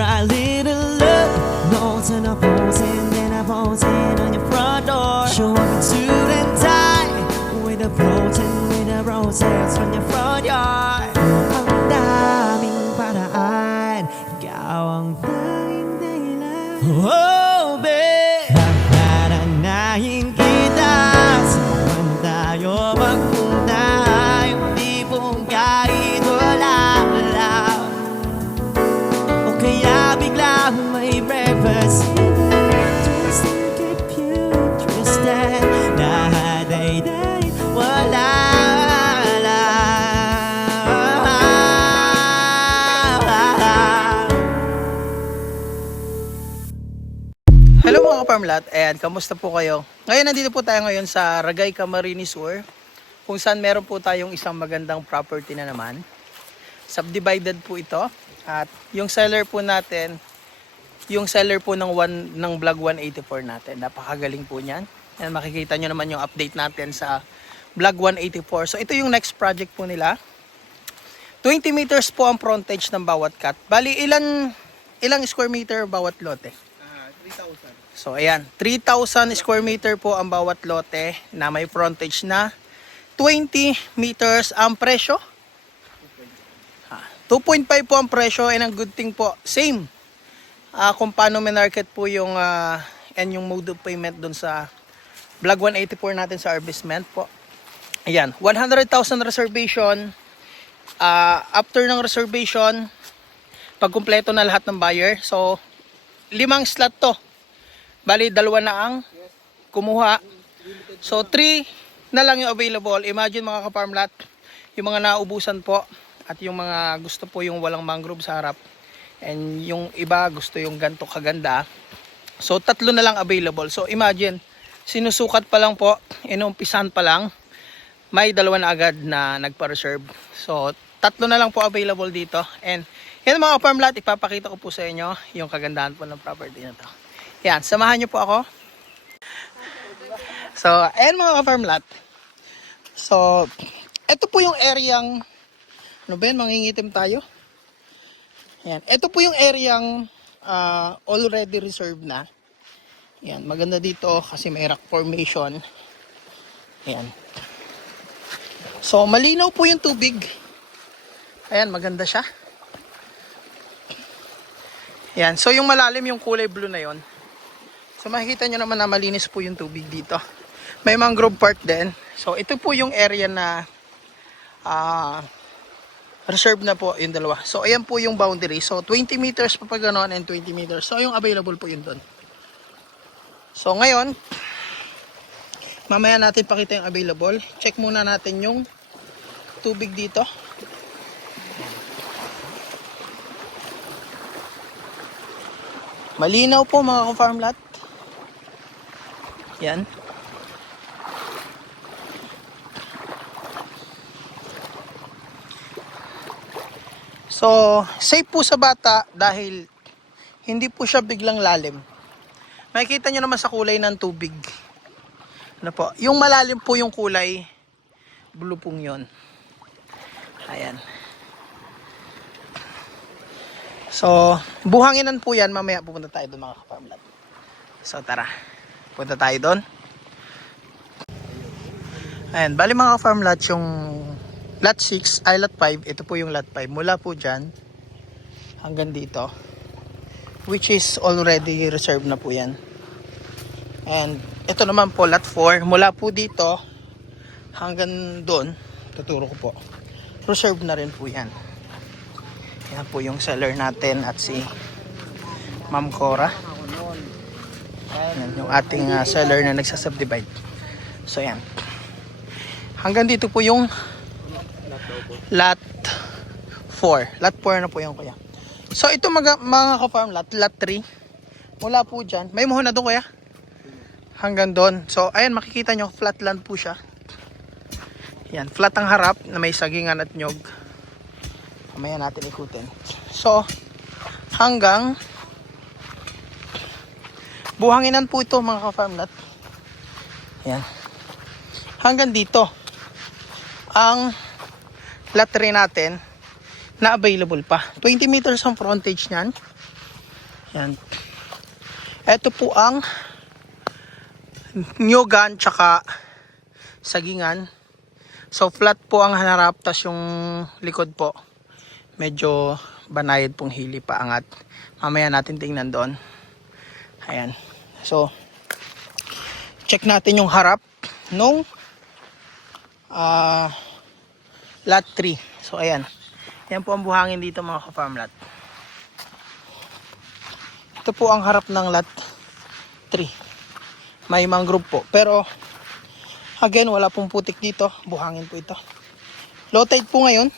bright little love. Notes and a posing and a posing on your front door. Show up in suit and tie with a protein, with a roses on your front yard. Ang daming paraan, ikaw ang tanging dahilan. Oh, babe, nakaranahin kita. Saan tayo magpunta? Yung tipong kahit wala lang, o kaya biglang may breakfast. Just to keep you interested. Nahaday-day, wala lang. Hello mga kaparmlat, and kamusta po kayo? Ngayon nandito po tayo ngayon sa Ragay Camarines Sur, kung saan meron po tayong isang magandang property na naman. Subdivided po ito, at yung seller po natin, yung seller po ng Vlog 184 natin, napakagaling po niyan. Yan, makikita nyo naman yung update natin sa Vlog 184. So ito yung next project po nila. 20 meters po ang frontage ng bawat cut. Bali ilang square meter bawat lote? 3,000. So ayan, 3,000 square meter po ang bawat lote na may frontage na 20 meters ang presyo. 2.5 po ang presyo, and ang good thing po, same kung paano minarket po yung and yung mode of payment dun sa Vlog 184 natin sa Arbisment po. Ayan, 100,000 reservation. After ng reservation, pag kumpleto na lahat ng buyer, so 5 slot to. Bali, 2 na ang kumuha. So 3 na lang yung available. Imagine mga ka-farmlat, yung mga naubusan po, at yung mga gusto po yung walang mangrove sa harap, and yung iba gusto yung ganto kaganda. So 3 na lang available. So imagine, sinusukat pa lang po, inumpisan pa lang, may 2 na agad na nagpa-reserve. So 3 na lang po available dito. And yan mga farmlat, ipapakita ko po sa inyo yung kagandahan po ng property na to. Yan, samahan nyo po ako. So ayan mga farmlat. So ito po yung areang, ano ba yan, mangingitim tayo. Yan, ito po yung areang already reserved na. Yan, maganda dito kasi may rock formation. Yan. So malinaw po yung tubig. Ayan, maganda siya. Yan, so yung malalim, yung kulay blue na yon. So makikita nyo naman na malinis po yung tubig dito. May mangrove part din. So ito po yung area na reserve na po yung 2. So ayan po yung boundary. So 20 meters pa pag ganoon, and 20 meters. So yung available po yun doon. So ngayon, mamaya natin pakita yung available. Check muna natin yung tubig dito. Malinaw po mga ka-farmlat. Yan. So, safe po sa bata dahil hindi po siya biglang lalim. Makikita nyo naman sa kulay ng tubig. Ano po? Yung malalim po yung kulay, blue pong yun. Ayan. So, buhanginan po yan. Mamaya pupunta tayo doon mga ka-farmlat. So, tara. Punta tayo doon. Ayan. Bali mga ka-farmlat, yung lot 6 ay lot 5. Ito po yung lot 5. Mula po dyan hanggang dito, which is already reserved na po yan. And ito naman po lot 4. Mula po dito hanggang doon, tuturo ko po, reserved na rin po yan. Yan po yung seller natin at si Ma'am Cora. Yan yung ating seller na nagsasubdivide. So yan, hanggang dito po yung lot 4. Lot 4 na po yung kuya. So ito mga ka-farm lot 3. Mula po dyan. May muhon na doon kuya? Hanggang doon. So ayan, makikita nyo, flat land po siya. Yan, flat ang harap na may sagingan at nyog. Mamaya natin ikutin. So hanggang buhanginan po ito mga ka-farm lot. Yan. Hanggang dito ang lot 3 natin na available pa. 20 meters ang frontage niyan. Yan. Ito po ang Nyogan tsaka Sagingan. So flat po ang harap, tas yung likod po medyo banayad pong hili pa angat. Mamaya natin tingnan doon. Ayan. So check natin yung harap nung lot 3. So ayan. Yan po ang buhangin dito mga ka-farm lot. Ito po ang harap ng lot 3. May mangrove po. Pero again, wala pong putik dito. Buhangin po ito. Low tide po ngayon.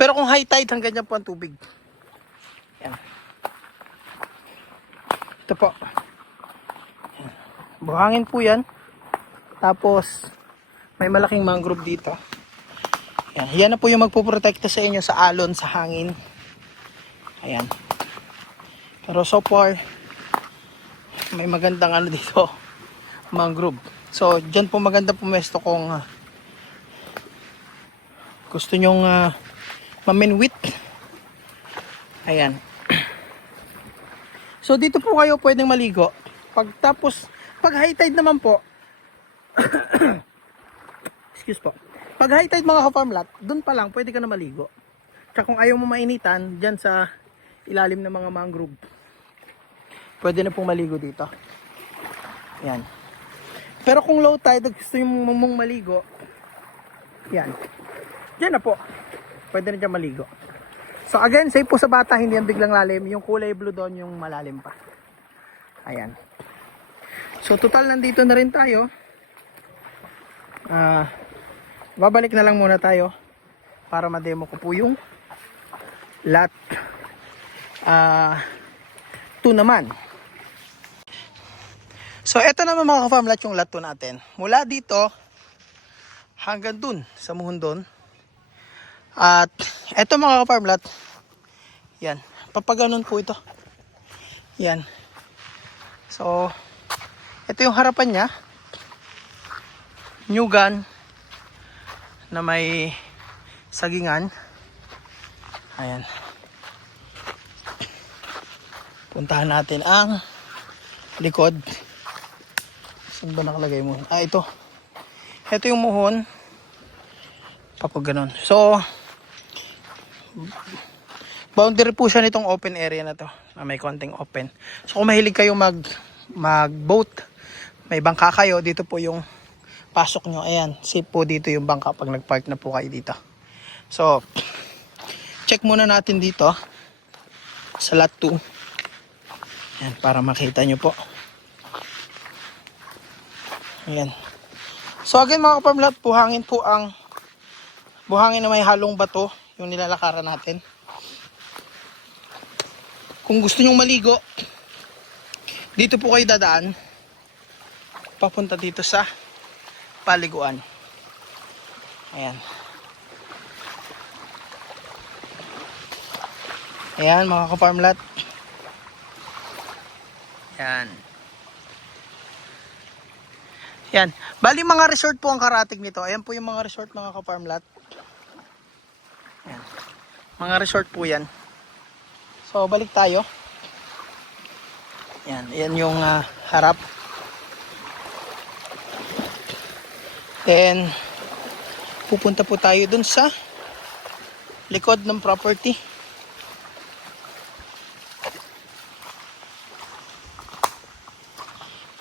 Pero kung high tide, hanggang dyan po ang tubig. Yan. Ito po. Yan. Buhangin po yan. Tapos, may malaking mangrove dito. Yan. Yan na po yung magpuprotekta sa inyo sa alon, sa hangin. Ayan. Pero so far, may magandang ano dito. Mangrove. So, dyan po maganda pumesto kung gusto nyong maminwit. Ayan. So, dito po kayo pwedeng maligo. Pag high tide naman po, excuse po. Pag high tide mga ka-farm lot, dun pa lang pwede ka na maligo. Tsaka kung ayaw mo mainitan, dyan sa ilalim ng mga mangrove, pwede na pong maligo dito. Ayan. Pero kung low tide, gusto yung mong maligo, yan. Diyan na po. Pwede na dyan maligo. So again, safe po sa bata, hindi yan biglang lalim. Yung kulay blue doon, yung malalim pa. Ayan. So total, nandito na rin tayo. Babalik na lang muna tayo para ma-demo ko po yung lot 2 naman. So, eto naman mga ka-farm lot yung lot 2 natin. Mula dito hanggang dun sa muhon. At eto mga ka-farm lot, yan. Papaganon po ito. Yan. So, ito yung harapan niya. Nyogan na may sagingan. Ayan. Puntahan natin ang likod. Saan ba nakalagay mo? Ito. Ito yung muhon. Kapag ganun. So, boundary po siya nitong open area na to. Na may konting open. So, kung mahilig kayo mag-boat, may bangka kayo, dito po yung pasok nyo. Ayan, safe po dito yung bangka pag nag-park na po kayo dito. So, check muna natin dito sa lot 2. Ayan, para makita nyo po. Ayan. So again mga ka-farm lot, buhangin na may halong bato yung nilalakaran natin. Kung gusto nyong maligo, dito po kayo dadaan papunta dito sa paliguan. Ayan. Ayan mga ka-farm lot. Ayan. Yan. Bali mga resort po ang karatig nito. Ayan po yung mga resort mga ka-farm lot. Ayan. Mga resort po yan. So balik tayo. Yan. Ayan yung harap. Then pupunta po tayo dun sa likod ng property.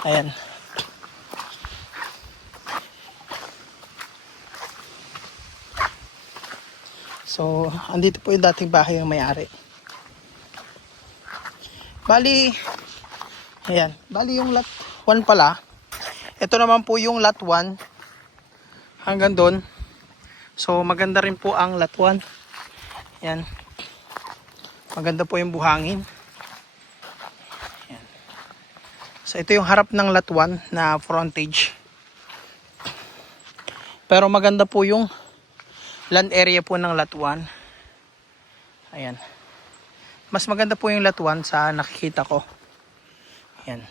Ayan. So, andito po yung dating bahay ng may-ari. Bali, ayan. Bali yung lot 1 pala. Ito naman po yung lot 1 hanggang doon. So, maganda rin po ang lot 1. Ayan. Maganda po yung buhangin. Ayan. So, ito yung harap ng lot 1 na frontage. Pero maganda po yung land area po ng lot 1. Ayan. Mas maganda po yung lot 1 sa nakikita ko. Ayan.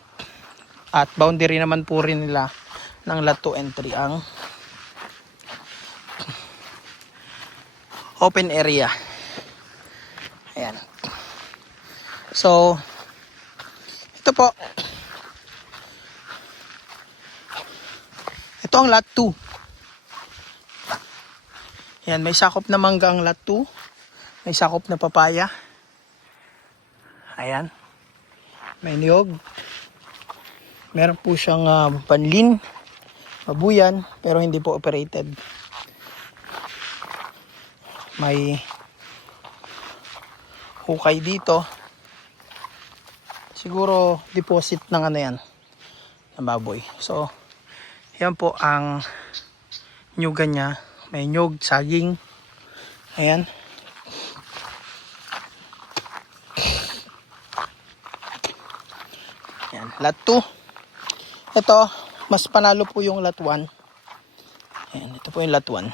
At boundary naman po rin nila ng lot 2 and 3 ang open area. Ayan. So, Ito po. Ito ang lot 2. Yan, may sakop na mangga ang lot 2. May sakop na papaya. Ayan. May niyog. Meron po siyang panlin, babuyan, pero hindi po operated. May hukay dito. Siguro deposit ng ano yan, ng baboy. So, yan po ang nyugan niya. May nyug, saging. Ayan. Ayan, lot 2. Ito, mas panalo po yung lot 1. Ayan, ito po yung lot 1.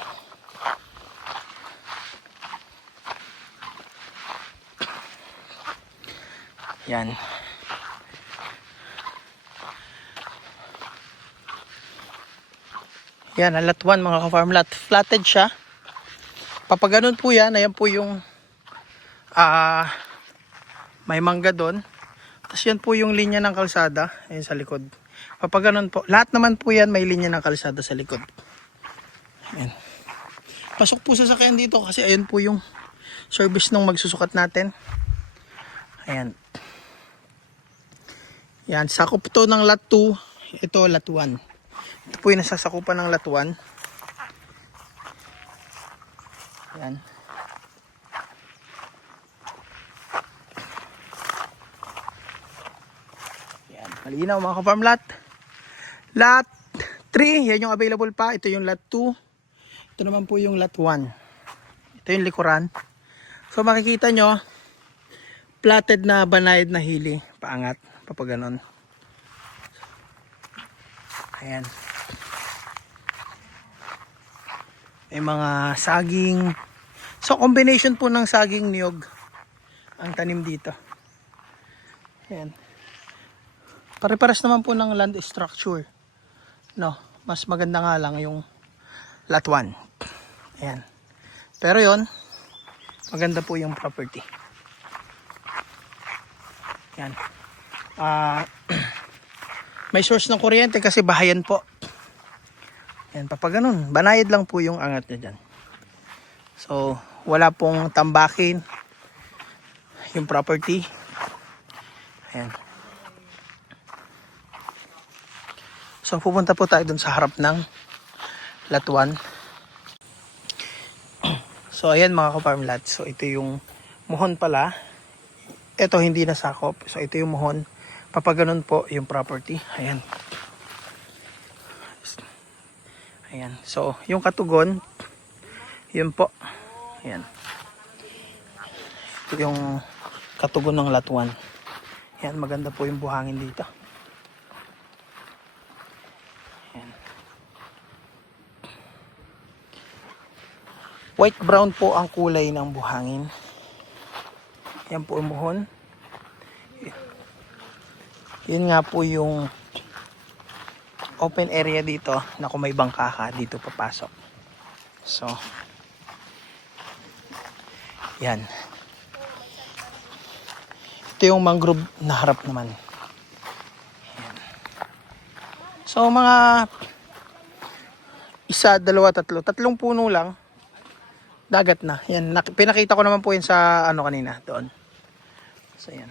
Yan. Yan, ang lot 1 mga ka-farm lot. Flatted siya. Papaganon po yan. Ayan po yung may mangga doon. Tapos yan po yung linya ng kalsada. Ayan sa likod. Papaganon po. Lahat naman po yan may linya ng kalsada sa likod. Ayan. Pasok po sa sakyan dito kasi ayan po yung service nung magsusukat natin. Ayan. Yan, sakop to ng lot 2. Ito lot 1. Ito po yung nasasakupan ng lot 1. Yan. Yan, malinaw mga ka-farm lot. Lot 3, yan yung available pa. Ito yung lot 2. Ito naman po yung lot 1. Ito yung likuran. So makikita nyo, platted na banayad na hili. Paangat, papaganon. Ayan. May mga saging. So combination po ng saging niyog ang tanim dito. Ayan. Pare-pares naman po ng land structure. No, mas maganda nga lang yung lot 1. Ayan. Pero yon, maganda po yung property. Ayan. May source ng kuryente kasi bahayan po. Ayan, papaganon. Banayad lang po yung angat niya dyan. So, wala pong tambakin yung property. Ayan. So pupunta po tayo dun sa harap ng lot 1. So ayan mga ka-farm lot. So ito yung muhon pala. Ito hindi nasakop. So ito yung muhon. Papaganon po yung property. Ayan. Ayan. So yung katugon, yun po. Ayan. Ito yung katugon ng lot 1. Ayan, maganda po yung buhangin dito. White brown po ang kulay ng buhangin. Yan po umuhon. Yun nga po yung open area dito na kung may bangka ka dito papasok. So yan. Ito yung mangrove na harap naman. Yan. So mga isa, dalawa, tatlong puno lang. Dagat na. Yan, pinakita ko naman po yun sa ano kanina, doon. So yan.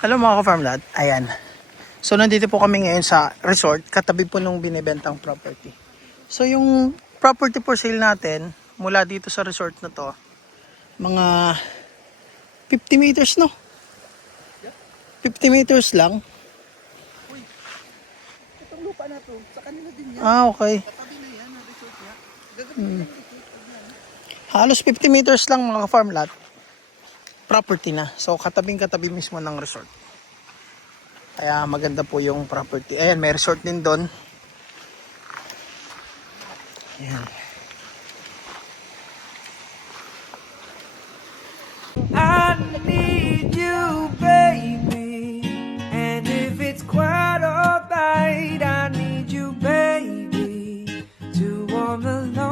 Hello mga ka-farm lot. Ayan. So nandito po kami ngayon sa resort, katabi po nung binibentang property. So yung property for sale natin, mula dito sa resort na to, mga 50 meters no? 50 meters lang. Uy, itong lupa na to, sa kanila din yan. Ah, okay. Katabi na yan, ang resort niya. Gagawin ng resort. Halos 50 meters lang mga farm lot. Property na. So katabing-katabi mismo ng resort. Kaya maganda po yung property. Ayan, may resort din doon. Ayan. on the lawn.